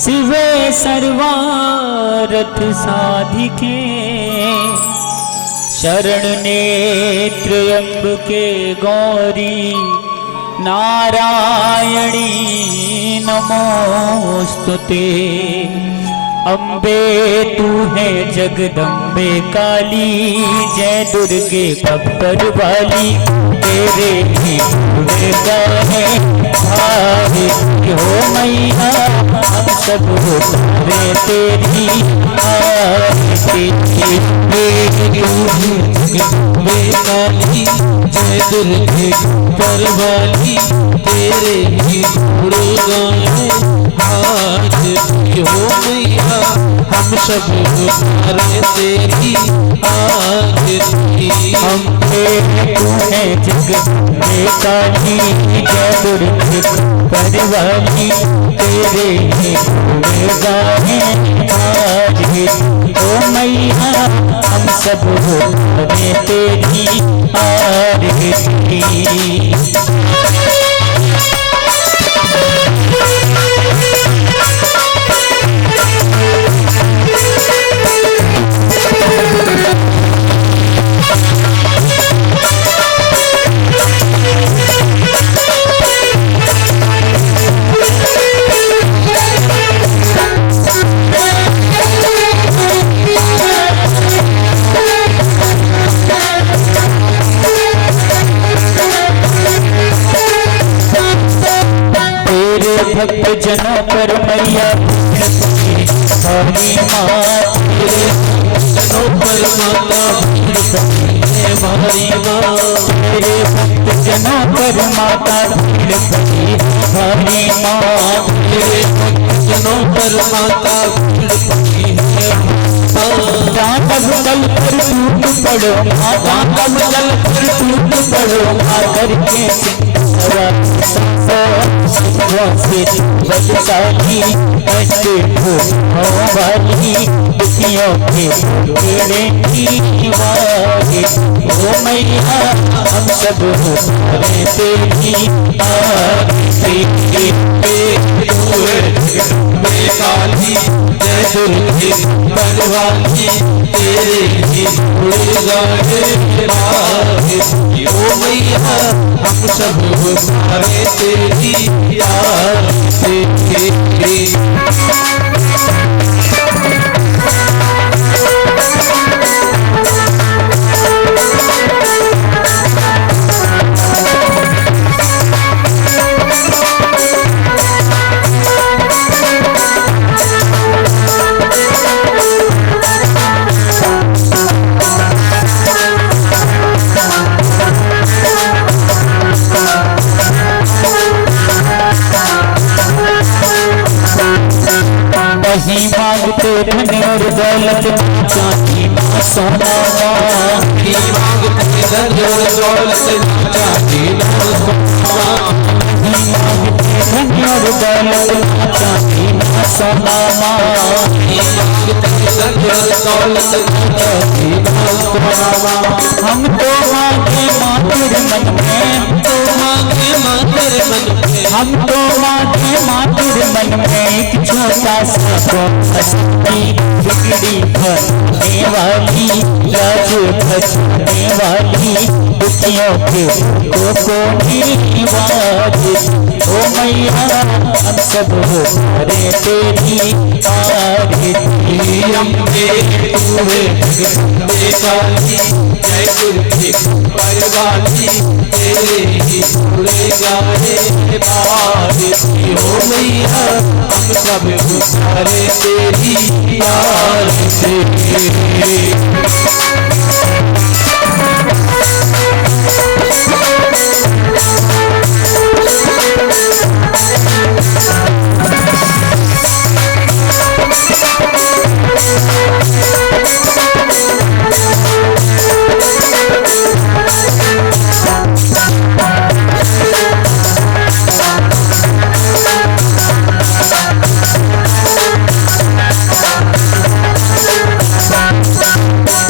शिवे सर्वारथ साधिके शरण नेत्र अम्बके गौरी नारायणी नमोस्तुते। अम्बे तू है जगदम्बे काली, जय दुर्गे खप्पर वाली, तेरे ही गाने भावे हो मैया, हम सब तारे तेरी आरती। जगदम्बे काली, जय दुर्गे खप्पर वाली, तेरे ही गाने भावे हो मैया, हम सब तारे तेरी आरती। अम्बे तू है जगदम्बे काली, जय दुर्गे खप्पर वाली, तेरे ही गाने भावे ओ मैया, हम सब तारे तेरी आरती। भक्त जनों पर मैया हरी माँ, जनों पर माता भारी माँ, तेरे भक्त जनों पर माता हरी माँ, तेरे भक्त जनों पर माता दानव दल पर टूट पड़ो माँ, दानव दल पर टूट पड़ो माँ, करके बदसाली ऐसे वाली दुखियों के बेड़े की वारी ओ मैया, हम सब तारे तेरी आरती। जगदम्बे काली, जय दुर्गे खप्पर वाली, तेरे ही गाने भावे ओ मैया, हम सब तारे तेरी आरती। नहीं मांगते धन और दौलत चांदी ना सोना, नहीं मांगते धन और दौलत चांदी ना सोना, नहीं मांगते धन और दौलत चांदी ना सोना, नहीं मांगते धन और दौलत चांदी ना सोना। हम तो मांगे मातिर मन में, तो मांगे मातर मन में, हम तो मांगे मातिर मन में, एक छोटा सा शक्ति बिगड़ी भरने वाली, राज भजने वाली, दुखियों के कोने वाली ओ मैया, हम सब तारे तेरी आरती। अम्बे तू है जगदम्बे काली, जय दुर्गे खप्पर वाली, तेरे ही गाने भावे ओ मैया, हम सब तारे तेरी आरती।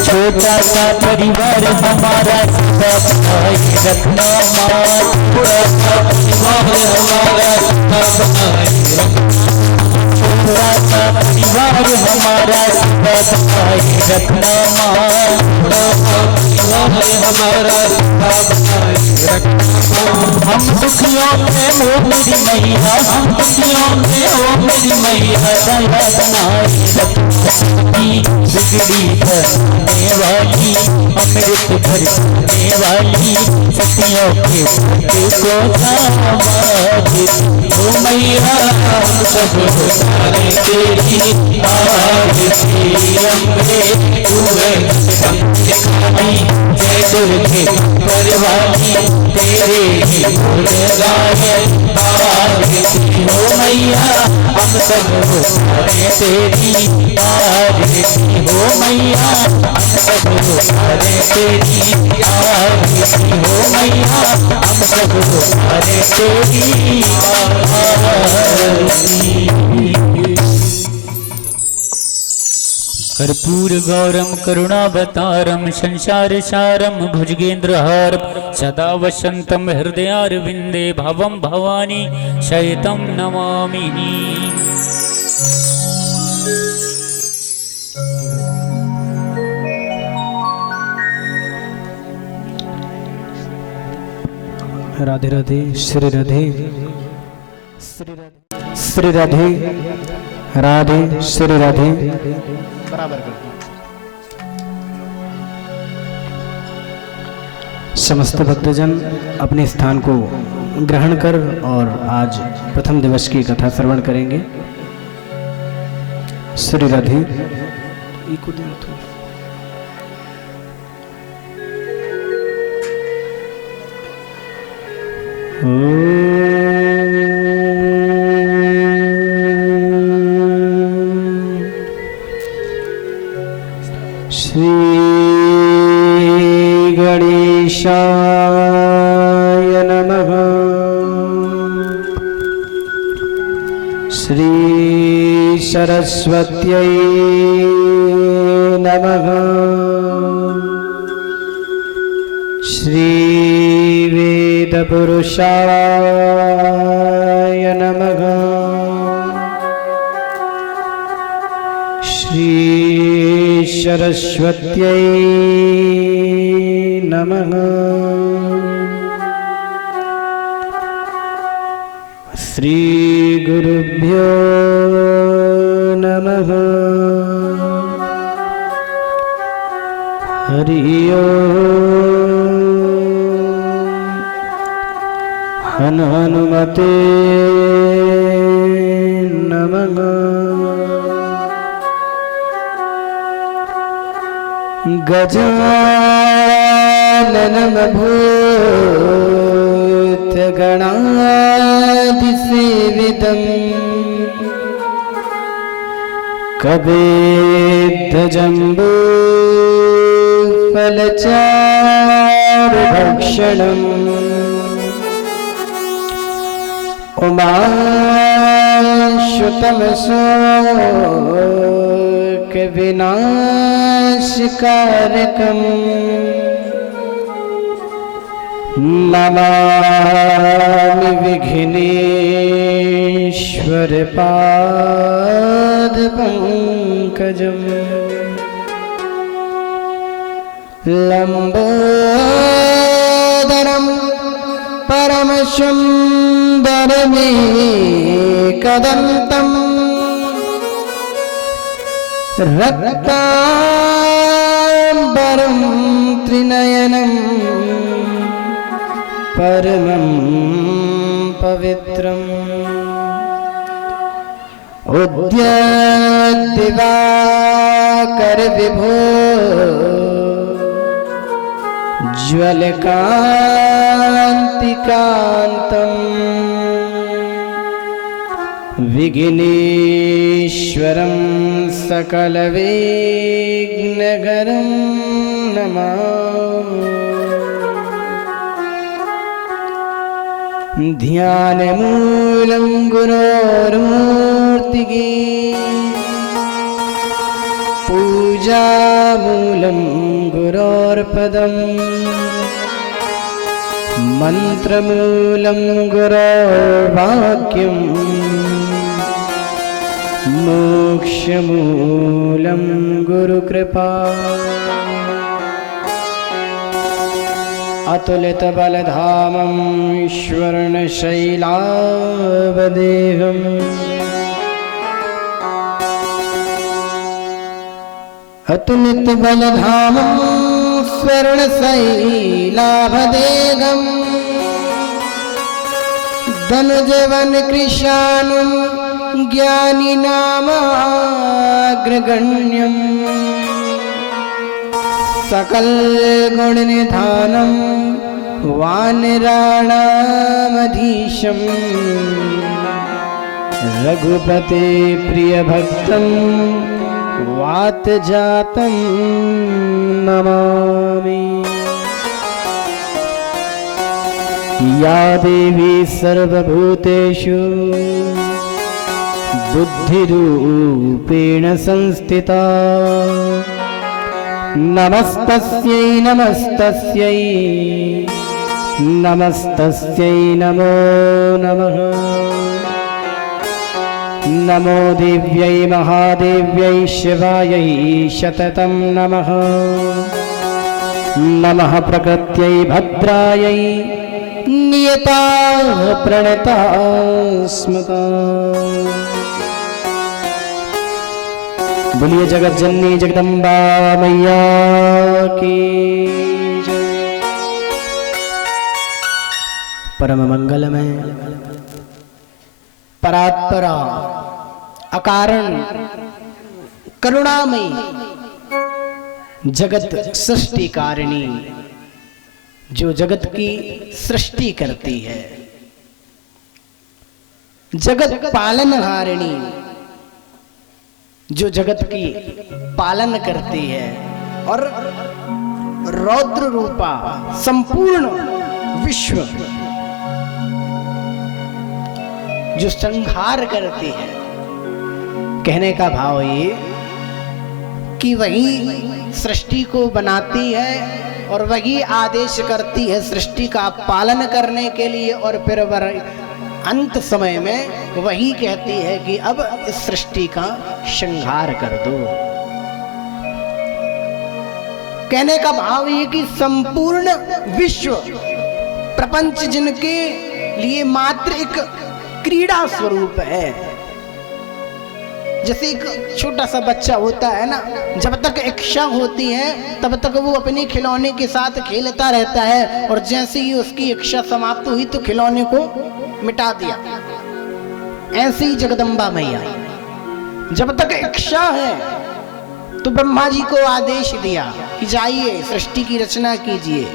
छोटा सा परिवार हमारा, सब भाई रखना माँ, छोटा सा परिवार हमारा, सब भाई रखना परिवार हमारा सदा बनाए रखना माँ, हमारा सदा बनाए रखना। हम दुखियों में हो मेरी मैया, हम दुखियों में हो मेरी मैया, दया बनाए रखना। बिगड़ी बनाने वाली, अमृत बरसाने वाली, सतियों के पति को दामाद ओ मैया, हम सब तारे तेरी आरती। अम्बे तू है खानी, जय दुर्गे परवानी, तेरे ही बोल गाए आरती ओ मैया, हम सब तारे तेरी आरती हो मैया, हम सब तारे तेरी आरती हो मैया, हम सब तारे तेरी आरती। कर्पूर गौरम करुणावतारम संसार सारम भुजगेन्द्रहारम सदा वसंतम हृदयारविंदे भवम भवानी शयतम नमामि। राधे राधे श्री राधे श्री राधे राधे श्री राधे। समस्त भक्तजन अपने स्थान को ग्रहण कर और आज प्रथम दिवस की कथा श्रवण करेंगे। श्री राधे। श्री गणेशाय नमः। श्री सरस्वत्यै नमः। श्री वेदपुरुषाय नमः। श्री सरस्वत्यै नमः। श्री गुरुभ्यो नमः। हरि ओम। हनुमते नमः। गजाननं भूतगणाधिसेवितं कपिध्वजम्बूफलचारुभक्षणम् उमाशुतमशोकविनाशकारकम् नमामि विघ्नेश्वरपादपङ्कजम्। लम्बोदरं परमसुन्दरमेकदन्तम् रक्ताम्बरं त्रिनयनं परमं पवित्रम्। उद्यद्दिवाकर विभो ज्वलकान्तिकान्तम् विघ्नेश्वरं सकलविघ्नहरं नमामि। ध्यानमूलं गुरोर्मूर्तिः पूजामूलं गुरोर्पदम् मन्त्रमूलं गुरोर्वाक्यम् मोक्षमूलं गुरुकृपा अतुलितबलधामं स्वर्णशैलावदेहम् अतुलितबलधामं स्वर्णशैलावदेहम् धनुजवनकृशानुं ज्ञानिनामाग्रगण्यम् सकलगुणनिधानं वानराणामधीशम् रघुपते प्रियभक्तं वातजातं नमामि। या देवी सर्वभूतेषु बुद्धिरूपेण संस्थिता नमस्तस्यै नमस्तस्यै नमस्तस्यै नमो नमः। नमो देव्यै महादेव्यै शिवायै शततं नमः। नमः प्रकृत्यै भद्रायै नियता प्रणता स्मृता। बोलिए जगत जननी जगदम्बा मैया की जय। परम मंगलमय परात्परा अकारण करुणामयी जगत सृष्टि कारिणी, जो जगत की सृष्टि करती है, जगत पालनहारिणी, जो जगत की पालन करती है, और रौद्र रूपा संपूर्ण विश्व जो संहार करती है। कहने का भाव ये कि वही सृष्टि को बनाती है और वही आदेश करती है सृष्टि का पालन करने के लिए, और फिर अंत समय में वही कहती है कि अब इस सृष्टि का संहार कर दो। कहने का भाव ये कि संपूर्ण विश्व प्रपंच जिनके लिए मात्र एक क्रीड़ा स्वरूप है। जैसे एक छोटा सा बच्चा होता है ना, जब तक इच्छा होती है तब तक वो अपने खिलौने के साथ खेलता रहता है, और जैसे ही उसकी इच्छा समाप्त हुई तो खिलौने को मिटा दिया। ऐसे ही जगदम्बा मैया जब तक इच्छा है तो ब्रह्मा जी को आदेश दिया कि जाइए सृष्टि की रचना कीजिए।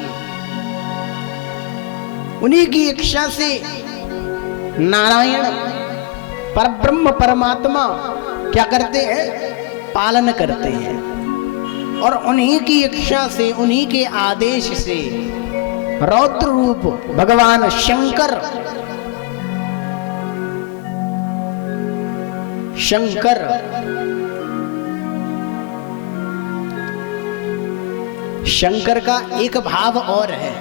उन्हीं की इच्छा से नारायण परब्रह्म परमात्मा क्या करते हैं? पालन करते हैं। और उन्हीं की इच्छा से, उन्हीं के आदेश से रौद्र रूप भगवान शंकर शंकर का एक भाव और है।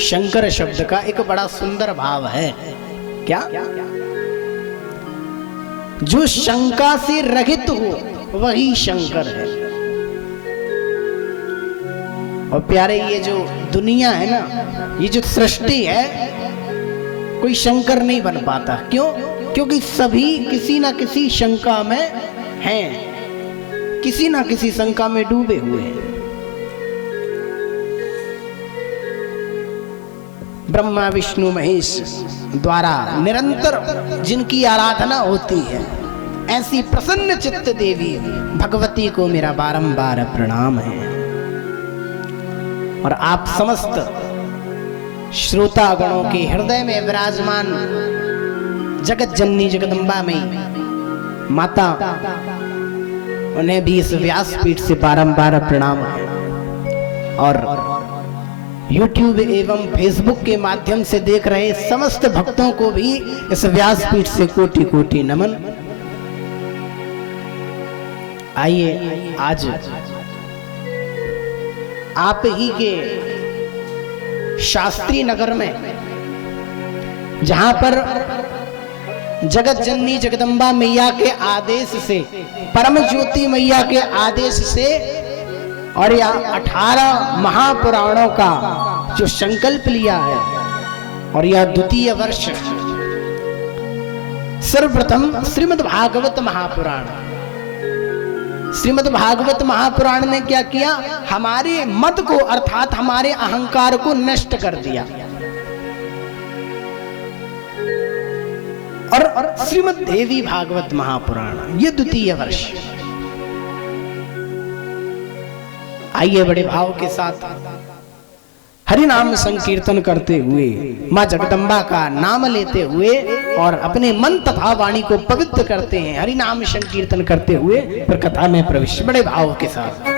शंकर शब्द का एक बड़ा सुंदर भाव है। क्या? जो शंका से रहित हो वही शंकर है। और प्यारे, ये जो दुनिया है ना, ये जो सृष्टि है, कोई शंकर नहीं बन पाता। क्यों? क्योंकि सभी किसी ना किसी शंका में हैं, किसी ना किसी शंका में डूबे हुए हैं। ब्रह्मा विष्णु महेश द्वारा निरंतर जिनकी आराधना होती है, ऐसी प्रसन्न चित्त देवी भगवती को मेरा बारंबार प्रणाम है। और आप समस्त श्रोतागणों के हृदय में विराजमान जगत जननी जगदम्बा में माता, उन्हें भी इस व्यासपीठ से बारंबार प्रणाम है। और YouTube एवं Facebook के माध्यम से देख रहे समस्त भक्तों को भी इस व्यासपीठ से कोटि कोटि नमन। आइए आज आप ही के शास्त्री नगर में, जहां पर जगत जननी जगदम्बा मैया के आदेश से, परम ज्योति मैया के आदेश से और या 18 महापुराणों का जो संकल्प लिया है और यह द्वितीय वर्ष सर्वप्रथम श्रीमद् भागवत महापुराण। श्रीमद् भागवत महापुराण ने क्या किया, हमारे मत को अर्थात हमारे अहंकार को नष्ट कर दिया। और श्रीमद् देवी भागवत महापुराण ये द्वितीय वर्ष। आइए बड़े भाव के साथ हरि नाम संकीर्तन करते हुए, मां जगदम्बा का नाम लेते हुए और अपने मन तथा वाणी को पवित्र करते हैं, हरि नाम संकीर्तन करते हुए फिर कथा में प्रवेश बड़े भाव के साथ।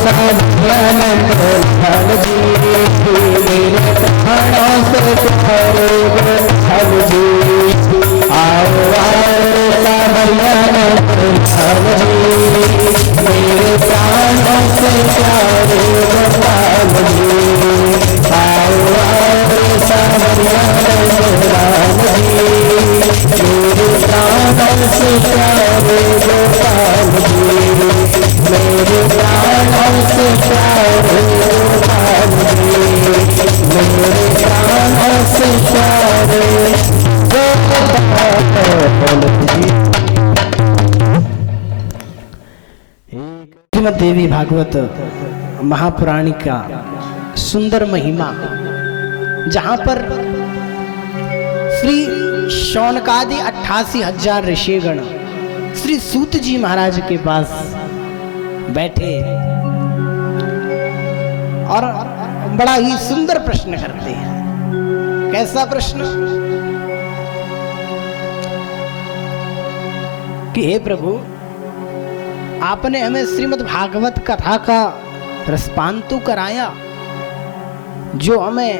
सावरियानंद लाल जी, मेरे प्राणों से प्यारे गोपाल जी। आओ आओ सावरियानंद लाल जी, मेरे प्राणों से प्यारे गोपाल जी। आओ आओ सावरियानंद लाल जी, मेरे प्राणों से प्यारे गोपाल जी। मेरे प्राणों से प्यारे गोपाल जी, मेरे प्राणों से प्यारे गोपाल जी। श्रीमद् देवी भागवत महापुराण का सुंदर महिमा, जहां पर श्री शौनकादि 88,000 ऋषिगण श्री सूत जी महाराज के पास बैठे और बड़ा ही सुंदर प्रश्न करते हैं। कैसा प्रश्न? कि हे प्रभु, आपने हमें श्रीमद् भागवत कथा का रसपान तो कराया, जो हमें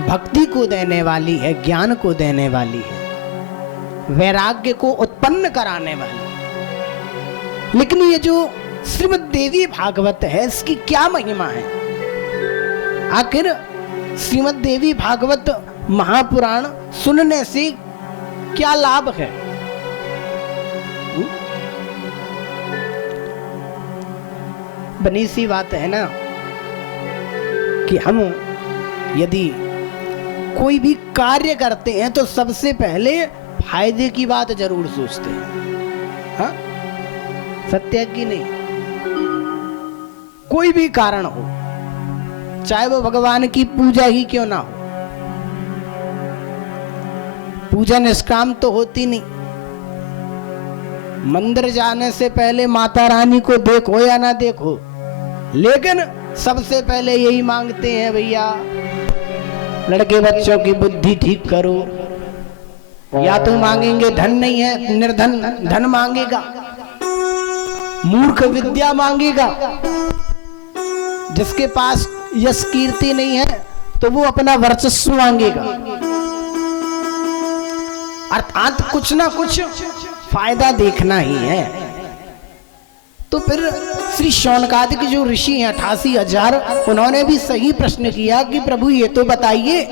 भक्ति को देने वाली है, ज्ञान को देने वाली है, वैराग्य को उत्पन्न कराने वाली। लेकिन ये जो श्रीमद् देवी भागवत है, इसकी क्या महिमा है? आखिर श्रीमद् देवी भागवत महापुराण सुनने से क्या लाभ है? बनी सी बात है ना कि हम यदि कोई भी कार्य करते हैं तो सबसे पहले फायदे की बात जरूर सोचते हैं। हाँ, सत्य है कि नहीं? कोई भी कारण हो, चाहे वो भगवान की पूजा ही क्यों ना हो, पूजा निष्काम तो होती नहीं। मंदिर जाने से पहले माता रानी को देखो या ना देखो, लेकिन सबसे पहले यही मांगते हैं, भैया लड़के बच्चों की बुद्धि ठीक करो। या तो मांगेंगे धन नहीं है, निर्धन धन मांगेगा, मूर्ख विद्या मांगेगा, जिसके पास यश कीर्ति नहीं है तो वो अपना वर्चस्व मांगेगा। अर्थात कुछ ना कुछ फायदा देखना ही है। तो फिर श्री शौनकादि के जो ऋषि हैं 88,000, उन्होंने भी सही प्रश्न किया कि प्रभु ये तो बताइए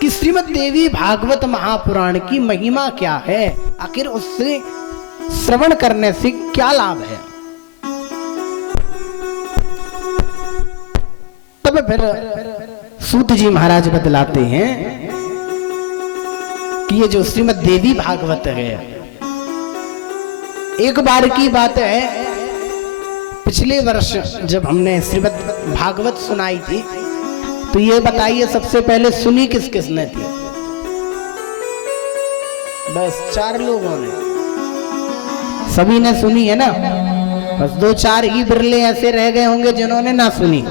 कि श्रीमद् देवी भागवत महापुराण की महिमा क्या है, आखिर उससे श्रवण करने से क्या लाभ है। तब फिर सूत जी महाराज बतलाते हैं कि ये जो श्रीमद् देवी भागवत है, एक बार की बात है, पिछले वर्ष जब हमने श्रीमद् भागवत सुनाई थी, तो ये बताइए सबसे पहले सुनी किस किसने थी? बस 4 लोगों ने, सभी ने सुनी है ना? बस 2-4 ही बिरले ऐसे रह गए होंगे जिन्होंने ना सुनी।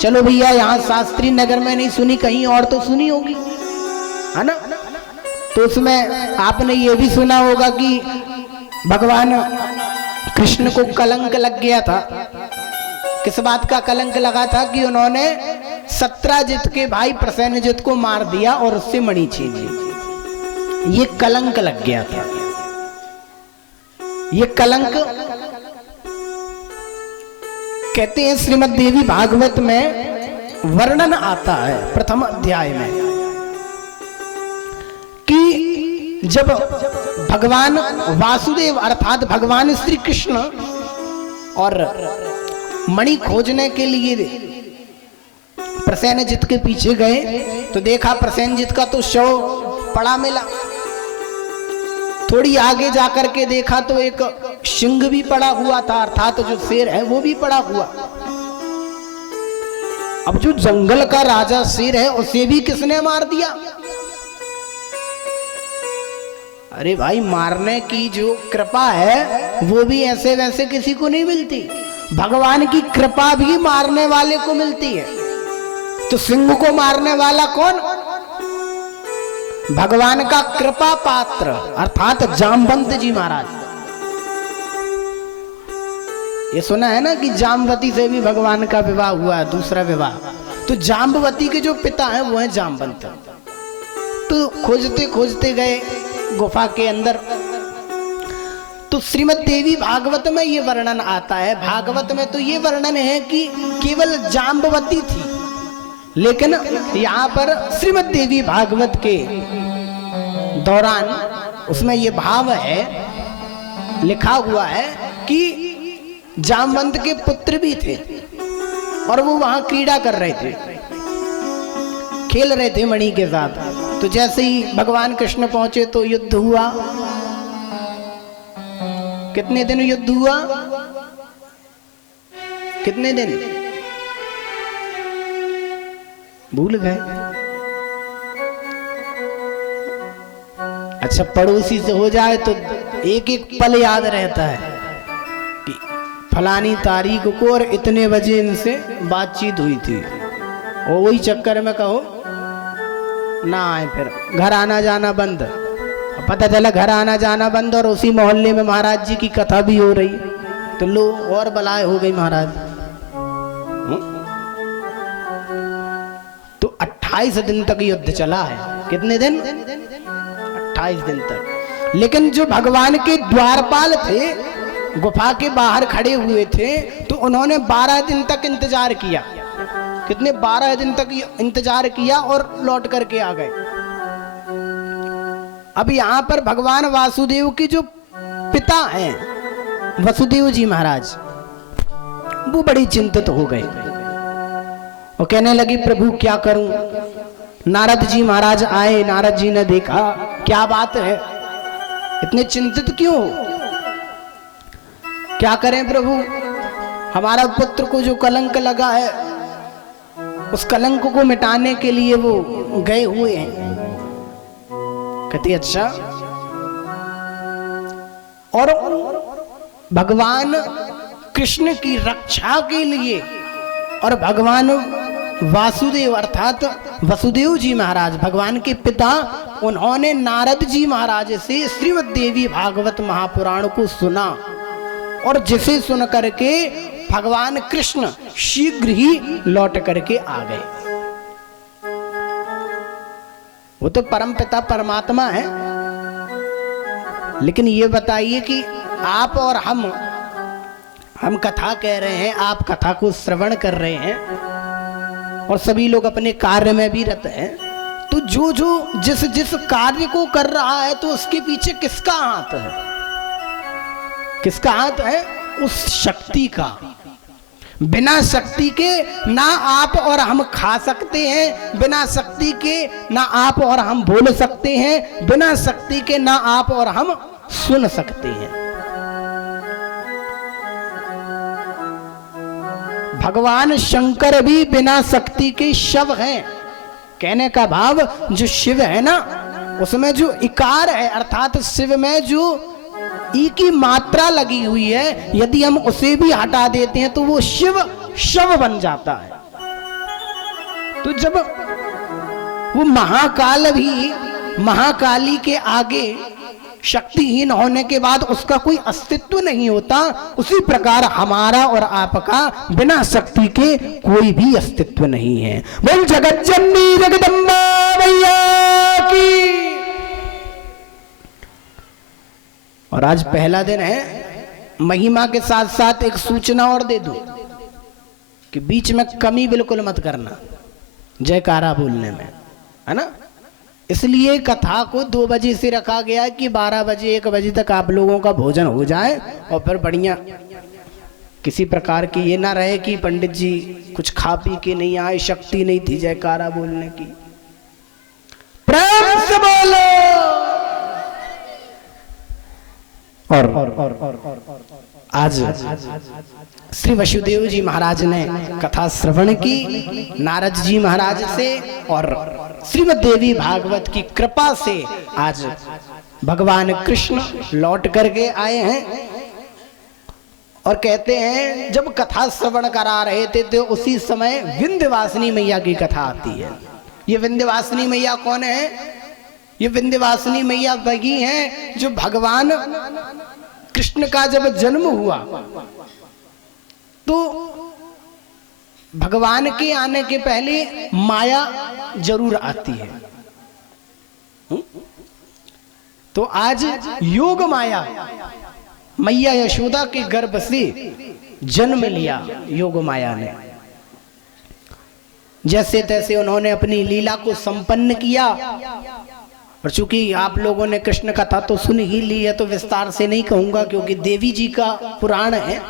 चलो भैया, यहाँ शास्त्री नगर में नहीं सुनी, कहीं और तो सुनी होगी, है ना? तो उसमें आपने ये भी सुना होगा कि भगवान कृष्ण को कलंक लग गया था। किस बात का कलंक लगा था? कि उन्होंने सत्राजित के भाई प्रसेनजित को मार दिया और उससे मणि छीन ली। ये कलंक लग गया था। ये कलंक कहते हैं श्रीमद् देवी भागवत में वर्णन आता है प्रथम अध्याय में कि जब भगवान वासुदेव अर्थात भगवान श्री कृष्ण और मणि खोजने के लिए प्रसेनजित के पीछे गए, तो देखा प्रसेनजित का तो शव पड़ा मिला। थोड़ी आगे जाकर के देखा तो एक सिंह भी पड़ा हुआ था, अर्थात जो शेर है वो भी पड़ा हुआ। अब जो जंगल का राजा शेर है उसे भी किसने मार दिया? अरे भाई, मारने की जो कृपा है वो भी ऐसे वैसे किसी को नहीं मिलती, भगवान की कृपा भी मारने वाले को मिलती है। तो सिंह को मारने वाला कौन? भगवान का कृपा पात्र अर्थात जामवंत जी महाराज। ये सुना है ना कि जाम्बवती से भी भगवान का विवाह हुआ है, दूसरा विवाह। तो जाम्बवती के जो पिता हैं वो हैं जामवंत। तो खोजते खोजते गए गुफा के अंदर, तो श्रीमद् देवी भागवत में ये वर्णन आता है। भागवत में तो ये वर्णन है कि केवल जाम्बवती थी, लेकिन यहाँ पर श्रीमद् देवी भागवत के दौरान उसमें ये भाव है, लिखा हुआ है कि जामवंत के पुत्र भी थे और वो वहां क्रीड़ा कर रहे थे, खेल रहे थे मणि के साथ। तो जैसे ही भगवान कृष्ण पहुंचे तो युद्ध हुआ। कितने दिन युद्ध हुआ? कितने दिन? भूल गए? अच्छा, पड़ोसी से हो जाए तो एक एक पल याद रहता है कि फलानी तारीख को और इतने बजे इनसे बातचीत हुई थी, और वही चक्कर में कहो ना आए, फिर घर आना जाना बंद। पता चला घर आना जाना बंद और उसी मोहल्ले में महाराज जी की कथा भी हो रही, तो लो और बलाए हो गई महाराज। तो 28 दिन तक युद्ध चला है। कितने दिन? 28 दिन तक। लेकिन जो भगवान के द्वारपाल थे, गुफा के बाहर खड़े हुए थे, तो उन्होंने 12 दिन तक इंतजार किया। कितने? 12 दिन तक इंतजार किया और लौट करके आ गए। अब यहाँ पर भगवान वासुदेव की जो पिता हैं, वसुदेव जी महाराज, वो बड़ी चिंतित हो गए और कहने लगी प्रभु क्या करूं। नारद जी महाराज आए, नारद जी ने देखा क्या बात है, इतने चिंतित क्यों हो? क्या करें प्रभु, हमारा पुत्र को जो कलंक लगा है उस कलंक को मिटाने के लिए वो गए हुए हैं। कहती अच्छा, और भगवान कृष्ण की रक्षा के लिए और भगवान वासुदेव अर्थात वसुदेव जी महाराज भगवान के पिता, उन्होंने नारद जी महाराज से श्रीमद् देवी भागवत महापुराण को सुना, और जिसे सुन करके भगवान कृष्ण शीघ्र ही लौट करके आ गए। वो तो परम पिता परमात्मा है, लेकिन ये बताइए कि आप और हम कथा कह रहे हैं, आप कथा को श्रवण कर रहे हैं और सभी लोग अपने कार्य में भी रत हैं, तो जो जो जिस जिस कार्य को कर रहा है तो उसके पीछे किसका हाथ है? किसका हाथ है? उस शक्ति का। बिना शक्ति के ना आप और हम खा सकते हैं, बिना शक्ति के ना आप और हम बोल सकते हैं, बिना शक्ति के ना आप और हम सुन सकते हैं। भगवान शंकर भी बिना शक्ति के शिव हैं। कहने का भाव, जो शिव है ना, उसमें जो इकार है अर्थात शिव में जो ई की मात्रा लगी हुई है, यदि हम उसे भी हटा देते हैं तो वो शिव शव बन जाता है। तो जब वो महाकाल भी महाकाली के आगे शक्तिहीन होने के बाद उसका कोई अस्तित्व नहीं होता, उसी प्रकार हमारा और आपका बिना शक्ति के कोई भी अस्तित्व नहीं है। बोल जगत जननी जगदम्बा मैया की। और आज पहला दिन है, महिमा के साथ साथ एक सूचना और दे दूं कि बीच में कमी बिल्कुल मत करना जयकारा बोलने में, है ना। इसलिए कथा को 2 बजे से रखा गया कि 12 बजे 1 बजे तक आप लोगों का भोजन हो जाए, और फिर बढ़िया किसी प्रकार की ये ना रहे कि पंडित जी कुछ खा पी के नहीं आए, शक्ति नहीं थी जयकारा बोलने की। प्रेम से बोलो। और आज श्री वसुदेव जी महाराज ने कथा श्रवण की नारद जी महाराज से, और श्रीमद् देवी भागवत की कृपा से आज भगवान कृष्ण लौट करके आए हैं। और कहते हैं जब कथा श्रवण करा रहे थे तो उसी समय विंध्यवासिनी मैया की कथा आती है। ये विंध्यवासिनी मैया कौन है? ये विंध्यवासिनी मैया वही हैं जो भगवान कृष्ण का जब जन्म हुआ भगवान के आने के पहले माया जरूर आती है। तो आज योग माया मैया यशोदा के गर्भ से जन्म लिया योग माया ने। जैसे तैसे उन्होंने अपनी लीला को संपन्न किया। और चूंकि आप लोगों ने कृष्ण कथा तो सुन ही ली है, तो विस्तार से नहीं कहूंगा, क्योंकि देवी जी का पुराण है।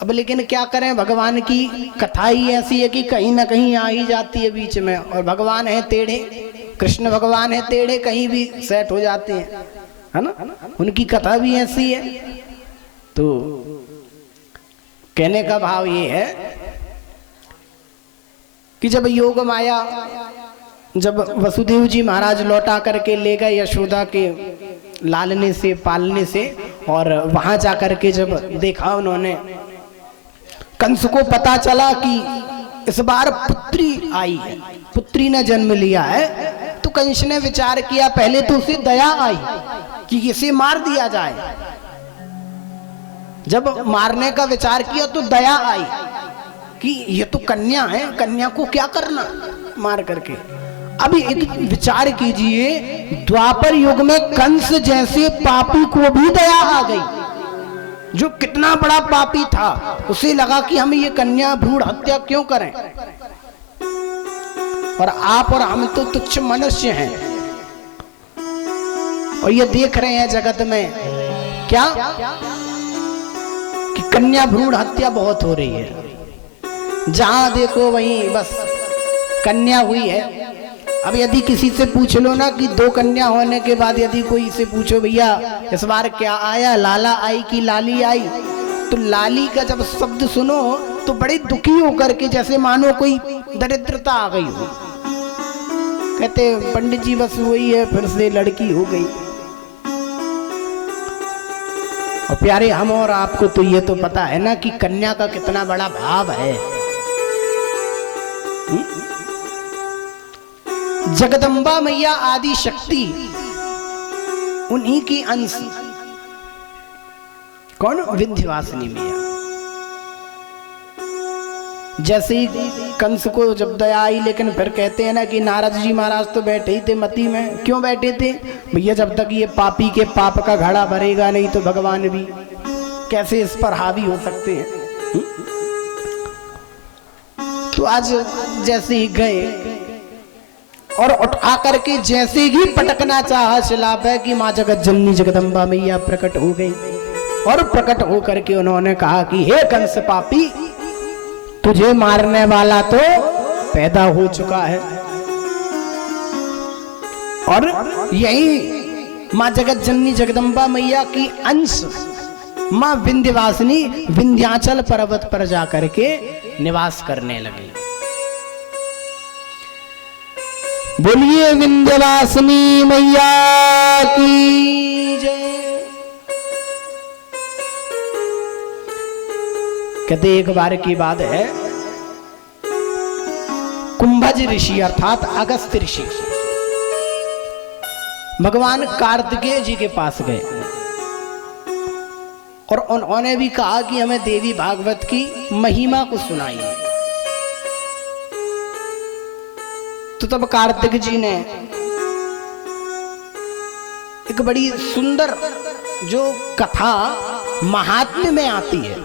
अब लेकिन क्या करें, भगवान की कथा ही ऐसी है कि कहीं ना कहीं आ ही जाती है बीच में। और भगवान है टेढ़े, कृष्ण भगवान है टेढ़े, कहीं भी सेट हो जाते हैं, है ना। उनकी कथा भी ऐसी है। तो कहने का भाव ये है कि जब योग माया, जब वसुदेव जी महाराज लौटा करके ले गए यशोदा के लालने से पालने से, और वहां जाकर के जब देखा उन्होंने, कंस को पता चला कि इस बार पुत्री आई है, पुत्री ने जन्म लिया है, तो कंस ने विचार किया, पहले तो उसे दया आई कि इसे मार दिया जाए। जब मारने का विचार किया तो दया आई कि ये तो कन्या है, कन्या को क्या करना मार करके। अभी एक विचार कीजिए, द्वापर युग में कंस जैसे पापी को भी दया आ गई, जो कितना बड़ा पापी था, उसे लगा कि हम ये कन्या भ्रूण हत्या क्यों करें। और आप और हम तो तुच्छ मनुष्य हैं, और ये देख रहे हैं जगत में क्या कि कन्या भ्रूण हत्या बहुत हो रही है। जहां देखो वहीं बस कन्या हुई है। अब यदि किसी से पूछ लो ना कि 2 कन्या होने के बाद यदि कोई से पूछो, भैया इस बार क्या आया, लाला आई कि लाली आई, तो लाली का जब शब्द सुनो तो बड़े दुखी होकर के, जैसे मानो कोई दरिद्रता आ गई हो। कहते पंडित जी बस वही है, फिर से लड़की हो गई। और प्यारे हम और आपको तो ये तो पता है ना कि कन्या का कितना बड़ा भाव है। जगदम्बा मैया आदि शक्ति उन्हीं की अंश। कौन? विंध्यवासिनी मैया। जैसे ही कंस को जब दया आई, लेकिन फिर कहते हैं ना कि नारद जी महाराज तो बैठे ही थे मती में। क्यों बैठे थे भैया? जब तक ये पापी के पाप का घड़ा भरेगा नहीं तो भगवान भी कैसे इस पर हावी हो सकते हैं। तो आज जैसे ही गए और उठा करके जैसे ही पटकना चाहा शिलाप है कि माँ जगत जननी जगदम्बा मैया प्रकट हो गई। और प्रकट हो करके उन्होंने कहा कि हे कंस पापी, तुझे मारने वाला तो पैदा हो चुका है। और यही माँ जगत जननी जगदम्बा मैया की अंश माँ विंध्यवासिनी विंध्याचल पर्वत पर जाकर के निवास करने लगी। बोलिए विंध्यवासिनी मैया की जय। कहते एक बार की बात है, कुंभज ऋषि अर्थात अगस्त्य ऋषि भगवान कार्तिकेय जी के पास गए और उन्होंने भी कहा कि हमें देवी भागवत की महिमा को सुनाइए। तो तब कार्तिक जी ने एक बड़ी सुंदर जो कथा महात्म्य में आती है,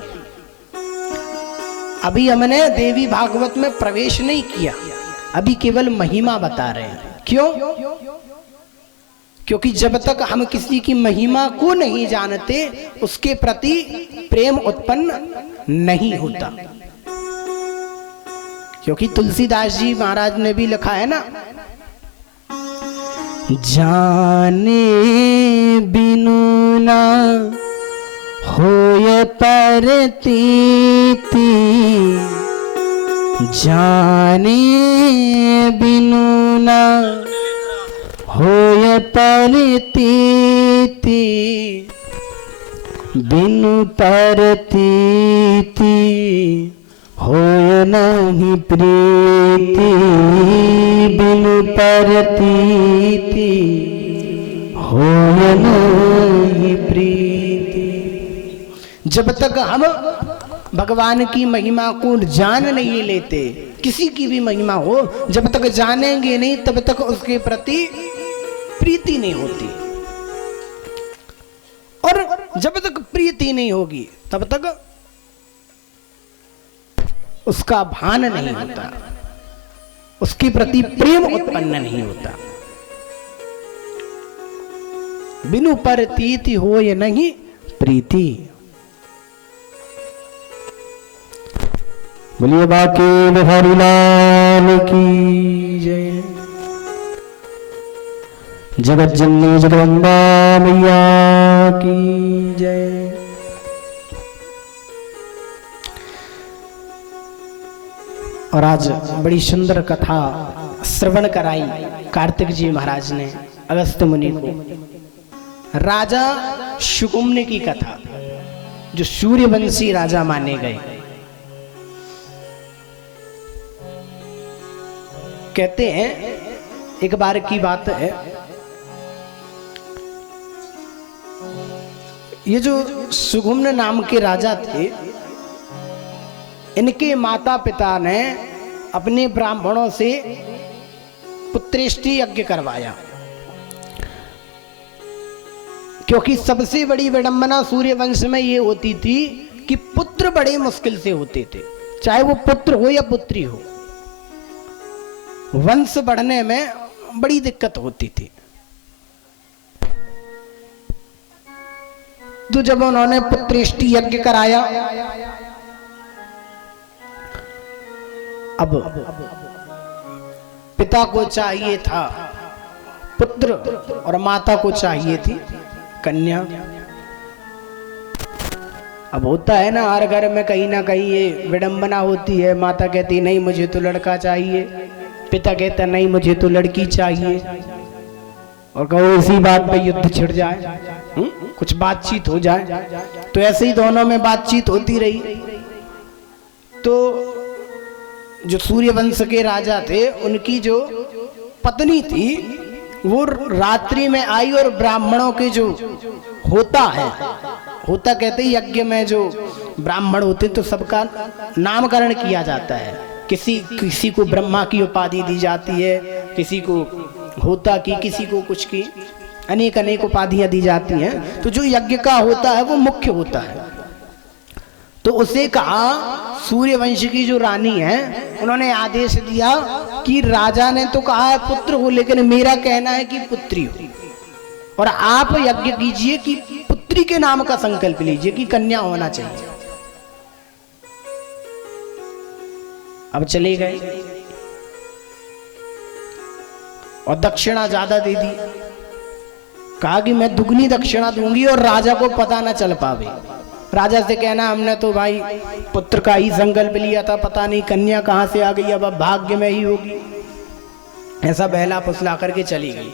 अभी हमने देवी भागवत में प्रवेश नहीं किया, अभी केवल महिमा बता रहे हैं। क्यों? क्योंकि जब तक हम किसी की महिमा को नहीं जानते उसके प्रति प्रेम उत्पन्न नहीं होता। क्योंकि तुलसीदास जी महाराज ने भी लिखा है ना, जाने बिनु ना होय परतीति, जाने बिनु ना होय परतीति, बिनु परतीति होय नहीं प्रीति, बिनु परतीति होय नहीं प्रीति। जब तक हम भगवान की महिमा को जान नहीं लेते। किसी की भी महिमा हो, जब तक जानेंगे नहीं तब तक उसके प्रति प्रीति नहीं होती, और जब तक प्रीति नहीं होगी तब तक उसका भान नहीं होता, उसके प्रति प्रेम उत्पन्न नहीं होता। बिनु परतीति हो ये नहीं प्रीति। बोलिए बाके बिहारी लाल की जय। जगत जननी जगदम्बा मैया की जय। और आज बड़ी सुंदर कथा श्रवण कराई कार्तिक जी महाराज ने अगस्त्य मुनि को। राजा शुकुम्न की कथा, जो सूर्यवंशी राजा माने गए। कहते हैं एक बार की बात है, ये जो सुगुम्न नाम के राजा थे, इनके माता पिता ने अपने ब्राह्मणों से पुत्रेष्टि यज्ञ करवाया, क्योंकि सबसे बड़ी विडंबना सूर्यवंश में ये होती थी कि पुत्र बड़े मुश्किल से होते थे, चाहे वो पुत्र हो या पुत्री हो, वंश बढ़ने में बड़ी दिक्कत होती थी। तो जब उन्होंने पुत्रेष्टि यज्ञ कराया, अब पिता को चाहिए था पुत्र और माता को चाहिए थी कन्या। अब होता है ना हर घर में कहीं ना कहीं ये विडंबना होती है, माता कहती नहीं मुझे तो लड़का चाहिए, पिता कहता नहीं मुझे तो लड़की चाहिए, और कहो इसी बात पे युद्ध छिड़ जाए, कुछ बातचीत हो जाए। तो ऐसे ही दोनों में बातचीत होती रही। तो जो सूर्यवंश के राजा थे, उनकी जो पत्नी थी वो रात्रि में आई और ब्राह्मणों के जो होता है, होता कहते ही यज्ञ में जो ब्राह्मण होते तो सबका नामकरण किया जाता है। किसी को ब्रह्मा की उपाधि दी जाती है, किसी को होता की, किसी को कुछ की, अनेक अनेक उपाधियां दी जाती हैं। तो जो यज्ञ का होता है वो मुख्य होता है। तो उसे कहा, सूर्यवंश की जो रानी है उन्होंने आदेश दिया कि राजा ने तो कहा है पुत्र हो, लेकिन मेरा कहना है कि पुत्री हो, और आप यज्ञ कीजिए कि पुत्री के नाम का संकल्प लीजिए कि कन्या होना चाहिए। अब चले गए और दक्षिणा ज्यादा दे दी। कहा कि मैं दुगनी दक्षिणा दूंगी और राजा को पता ना चल पावे। राजा से कहना हमने तो भाई पुत्र का ही संकल्प लिया था, पता नहीं कन्या कहां से आ गई, अब भाग्य में ही होगी। ऐसा बहला फुसला करके चली गई।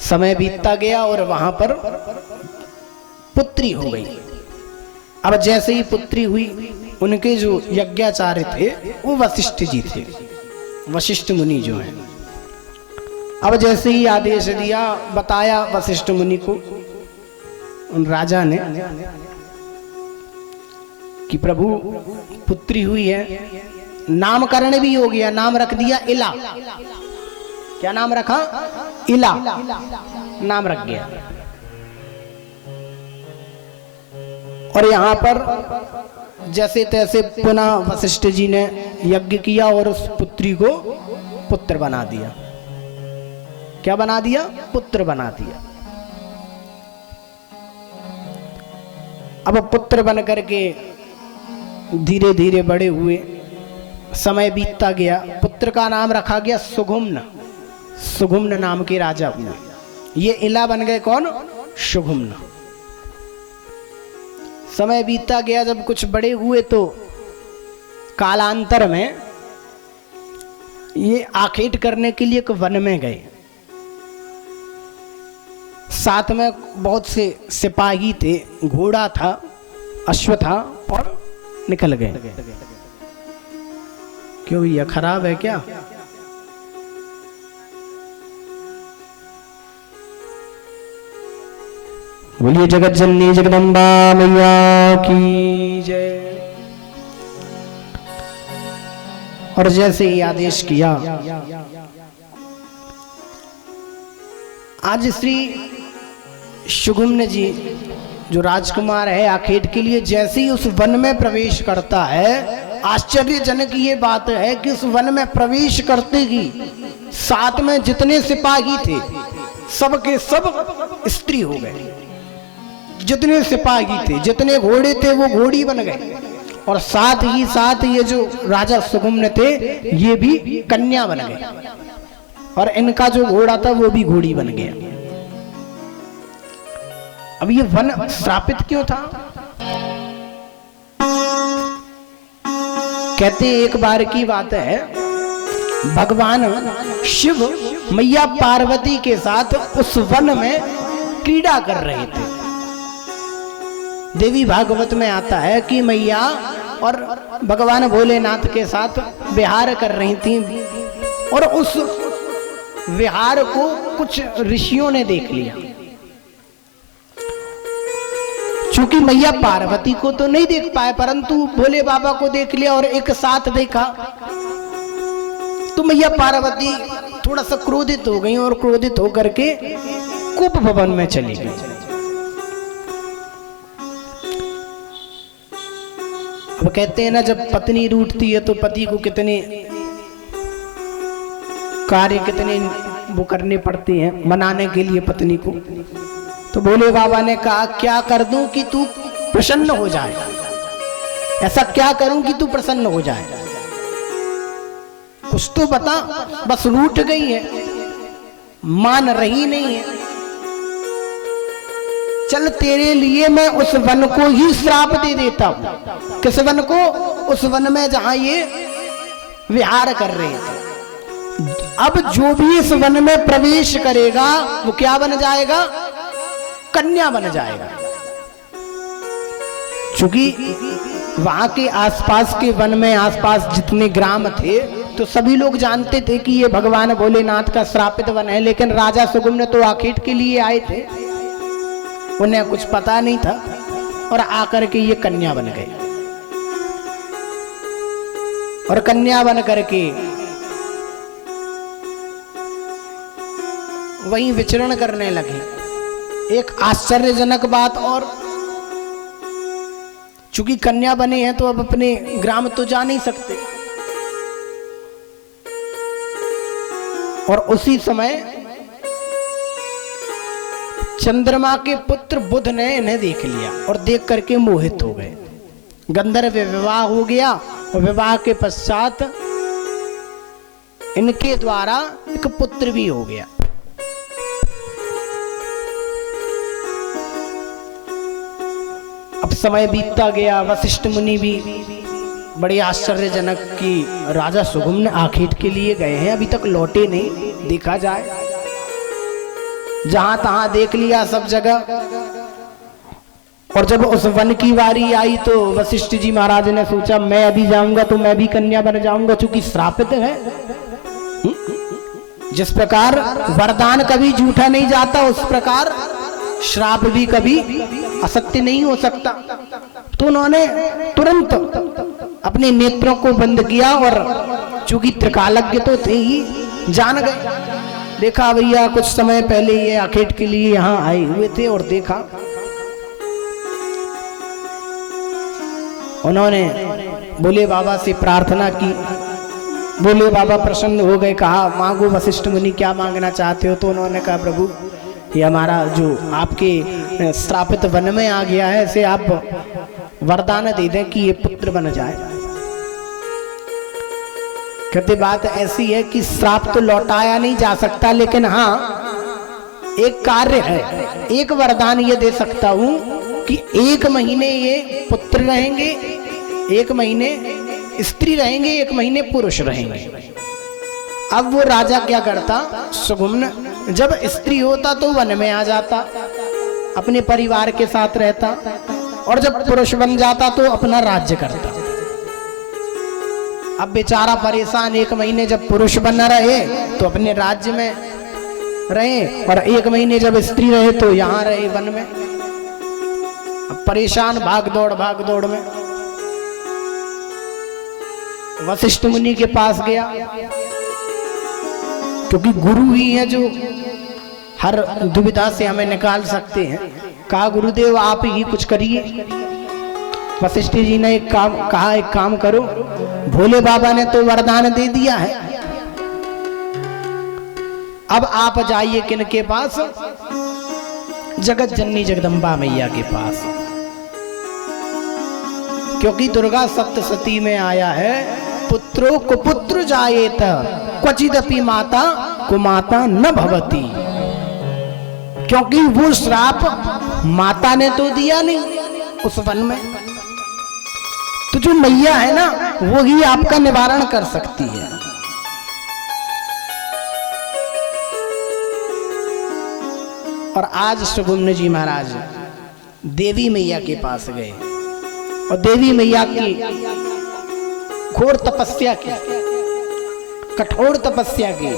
समय बीतता गया और वहां पर पुत्री हो गई। अब जैसे ही पुत्री हुई, उनके जो यज्ञाचार्य थे वो वशिष्ठ जी थे, वशिष्ठ मुनि जो हैं। अब जैसे ही आदेश दिया, बताया वशिष्ठ मुनि को उन राजा ने कि प्रभु पुत्री हुई है, नामकरण भी हो गया, नाम रख दिया इला। क्या नाम रखा? इला नाम रख गया। और यहां पर जैसे तैसे पुनः वशिष्ठ जी ने यज्ञ किया और उस पुत्री को पुत्र बना दिया। क्या बना दिया? पुत्र बना दिया। अब पुत्र बन करके धीरे धीरे बड़े हुए, समय बीतता गया। पुत्र का नाम रखा गया सुगुम्न। सुगुम्न नाम के राजा हुए। ये इला बन गए कौन? सुगुम्न। समय बीतता गया, जब कुछ बड़े हुए तो कालांतर में ये आखेट करने के लिए एक वन में गए। साथ में बहुत से सिपाही थे, घोड़ा था, अश्व था, और निकल गए। क्यों, यह खराब है क्या? बोलिए जगत जननी जगदम्बा मैया की जय। और जैसे ही आदेश किया, आज श्री सुगुम्न जी जो राजकुमार है आखेट के लिए जैसे ही उस वन में प्रवेश करता है, आश्चर्यजनक ये बात है कि उस वन में प्रवेश करते ही साथ में जितने सिपाही थे सबके सब स्त्री हो गए। जितने सिपाही थे, जितने घोड़े थे वो घोड़ी बन गए, और साथ ही साथ ये जो राजा सुगुम्न थे ये भी कन्या बन गए, और इनका जो घोड़ा था वो भी घोड़ी बन गया। अब ये वन श्रापित क्यों था? कहते हैं एक बार की बात है, भगवान शिव मैया पार्वती के साथ उस वन में क्रीड़ा कर रहे थे। देवी भागवत में आता है कि मैया और भगवान भोलेनाथ के साथ विहार कर रही थी, और उस विहार को कुछ ऋषियों ने देख लिया। चूंकि मैया पार्वती को तो नहीं देख पाए, परंतु भोले बाबा को देख लिया और एक साथ देखा, तो मैया पार्वती थोड़ा सा क्रोधित हो गई, और क्रोधित होकर के कूप भवन में चली गई। अब कहते हैं ना, जब पत्नी रूठती है तो पति को कितने कार्य कितने वो करने पड़ते हैं मनाने के लिए पत्नी को। तो भोले बाबा ने कहा क्या कर दूं कि तू प्रसन्न हो जाए, ऐसा क्या करूं कि तू प्रसन्न हो जाए, कुछ तो बता। बस रूठ गई है, मान रही नहीं है, चल तेरे लिए मैं उस वन को ही श्राप दे देता हूं। किस वन को? उस वन में जहां ये विहार कर रहे थे। अब जो भी इस वन में प्रवेश करेगा वो क्या बन जाएगा? कन्या बन जाएगा। चूंकि वहां के आसपास के वन में आसपास जितने ग्राम थे तो सभी लोग जानते थे कि ये भगवान भोलेनाथ का श्रापित वन है, लेकिन राजा सुगुम्न तो आखेट के लिए आए थे, उन्हें कुछ पता नहीं था, और आकर के ये कन्या बन गए। और कन्या बन करके वहीं विचरण करने लगे। एक आश्चर्यजनक बात, और चूंकि कन्या बने हैं तो अब अपने ग्राम तो जा नहीं सकते, और उसी समय चंद्रमा के पुत्र बुध ने इन्हें देख लिया और देख करके मोहित हो गए। गंधर्व विवाह हो गया, और विवाह के पश्चात इनके द्वारा एक पुत्र भी हो गया। अब समय बीतता गया, वशिष्ठ मुनि भी बड़े आश्चर्यजनक कि राजा सुगुम्न आखेट के लिए गए हैं, अभी तक लौटे नहीं, देखा जाए। जहां तहां देख लिया सब जगह, और जब उस वन की बारी आई तो वशिष्ठ जी महाराज ने सोचा मैं अभी जाऊंगा तो मैं भी कन्या बन जाऊंगा, क्योंकि श्रापित है। जिस प्रकार वरदान कभी झूठा नहीं जाता, उस प्रकार श्राप भी कभी असत्य नहीं हो सकता। तो उन्होंने तुरंत अपने नेत्रों को बंद किया, और चूंकि त्रिकालज्ञ तो थे ही, जान गए। देखा भैया कुछ समय पहले ये आखेट के लिए यहाँ आए हुए थे, और देखा उन्होंने भोले बाबा से प्रार्थना की। भोले बाबा प्रसन्न हो गए, कहा मांगो वशिष्ठ मुनि क्या मांगना चाहते हो। तो उन्होंने कहा प्रभु ये हमारा जो आपके श्रापित वन में आ गया है, इसे आप वरदान दे दें कि ये पुत्र बन जाए। कहते बात ऐसी है कि श्राप तो लौटाया नहीं जा सकता, लेकिन हाँ एक कार्य है, एक वरदान ये दे सकता हूं कि 1 महीने ये पुत्र रहेंगे, 1 महीने स्त्री रहेंगे, 1 महीने पुरुष रहेंगे। अब वो राजा क्या करता, सुगुम्न जब स्त्री होता तो वन में आ जाता, अपने परिवार के साथ रहता, और जब पुरुष बन जाता तो अपना राज्य करता। अब बेचारा परेशान, 1 महीने जब पुरुष बना रहे तो अपने राज्य में रहे, और 1 महीने जब स्त्री रहे तो यहाँ रहे वन में। परेशान भाग दौड़ में वशिष्ठ मुनि के पास गया, क्योंकि गुरु ही है जो हर दुविधा से हमें निकाल सकते हैं। कहा गुरुदेव आप ही कुछ करिए। वशिष्ठ जी ने एक काम करो, भोले बाबा ने तो वरदान दे दिया है, अब आप जाइए किनके पास? जगत जननी जगदम्बा मैया के पास, क्योंकि दुर्गा सप्तशती में आया है, पुत्रो कुपुत्र जायेत क्वचिदपि माता कुमाता न भवति। क्योंकि वो श्राप माता ने तो दिया नहीं उस वन में, तो जो मैया है ना वो ही आपका निवारण कर सकती है। और आज सुगुम्न जी महाराज देवी मैया के पास गए और देवी मैया की घोर तपस्या की, कठोर तपस्या की,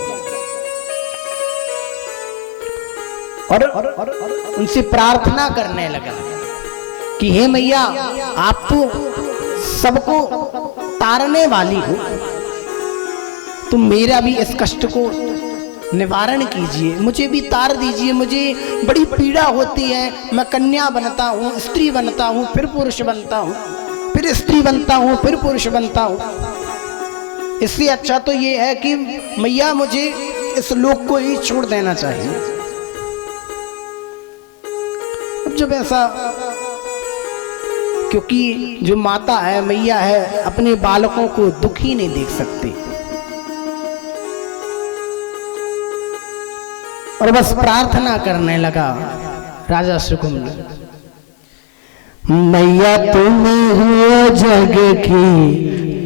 और उनसे प्रार्थना करने लगा कि हे मैया आप तो सबको तारने वाली हो, तुम मेरा भी इस कष्ट को निवारण कीजिए, मुझे भी तार दीजिए, मुझे बड़ी पीड़ा होती है, मैं कन्या बनता हूँ, स्त्री बनता हूँ, फिर पुरुष बनता हूँ, फिर स्त्री बनता हूँ, फिर पुरुष बनता हूँ। इससे अच्छा तो ये है कि मैया मुझे इस लोक को ही छोड़ देना चाहिए। अब जब ऐसा, क्योंकि जो माता है मैया है अपने बालकों को दुखी नहीं देख सकती, और बस प्रार्थना करने लगा राजा सुकुम्भ, मैया तुम हो जग की